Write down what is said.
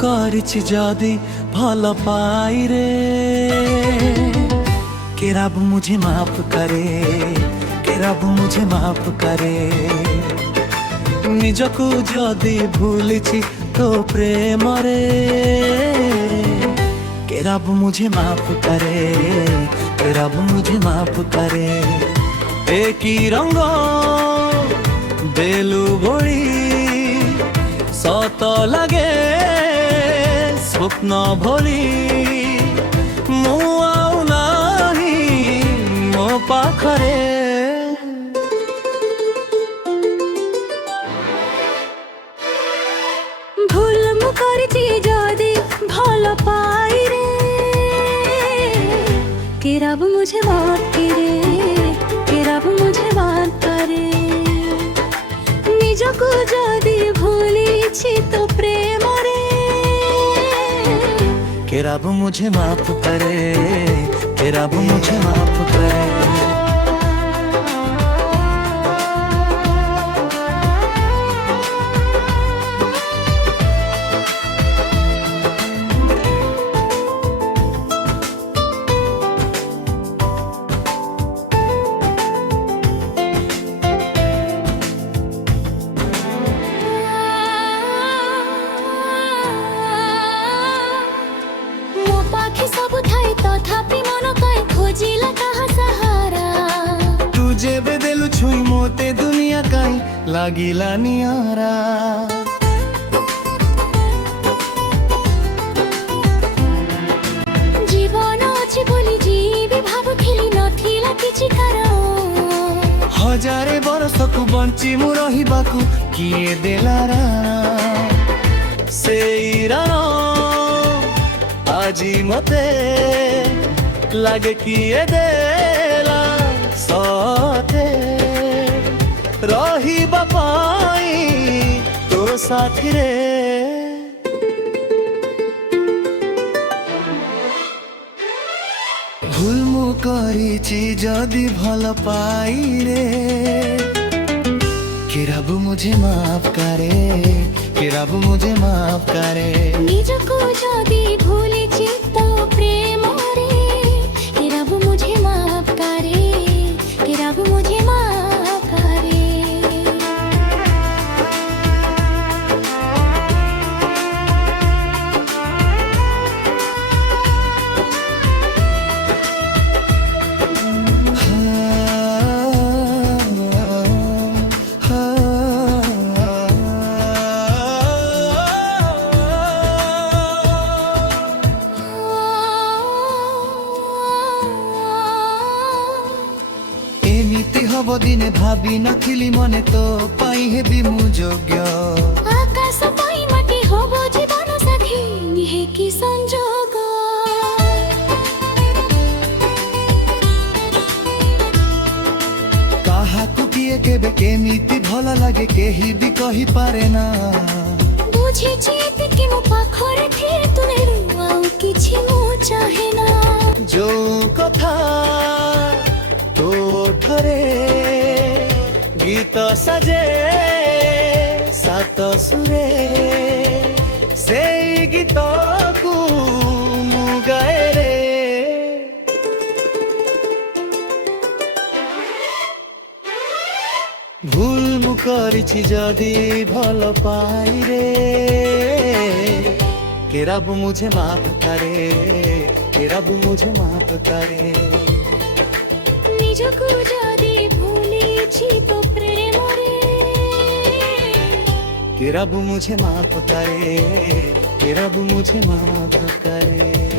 କରିଛି ଯଦି ଭଲ ପାଇରେ के रब मुझे माफ करे, के रब मुझे माफ करे। निजकू जदि भूलिछि तो प्रेम रे के रब मुझे माफ करे, के रब मुझे माफ करे। एक ही रंग बेलू भोली सत लगे स्वप्न भोली मु आउ नाही मो पाखरे। भूल मु करछि जदि भल पाई रे के रब मुझे माफ करे, के रब मुझे माफ करे। निजकू जदि भूलिछि तो प्रेम रे के रब मुझे माफ करे, के रब मुझे माफ करे। सब थाई तथापि मन कई खोजिला कहा सहारा। तू जेबे देलु छुई मोते दुनिया काई लागिला नियारा। जीवन अछि बोली जीवी भाबुथिली नथिला किछि कारण। हजारे बरसकु बंची मु रहिबाकु किए देलारा सेई रानो आजी मते लागे किए देला साथे रहिबा पाई तो साथी रे। भूल मु करिछि जदि भल पाई रे के रब मुझे माफ करे, के रब मुझे माफ करे। निजको जदि भूलिछि तो प्रेम रे के रब मुझे माफ करे, के रब मुझे माफ करे। हब दिने भाभी नथिली मने तो पाई हेबी मु योग्य। आकाश पाई माटी होबो जीवन साथी निहे कि संजोग। काहाकु किए केबे केमिति भल लागे केही भी कहि पारे ना। बुझिछि एतिकि मो पाखरे थिए तुने आउ किछि मु चाहे ना। जो कथा तो ठरे गीत सजे सात सुरे से गीत को मु गाए रे। भूल मु करिछि जदि भल पाई रे के रब मुझे माफ करे, के रब मुझे माफ करे। निजकू जदि भूलिछि तो प्रेम रे के रब मुझे माफ करे, के रब मुझे माफ करे।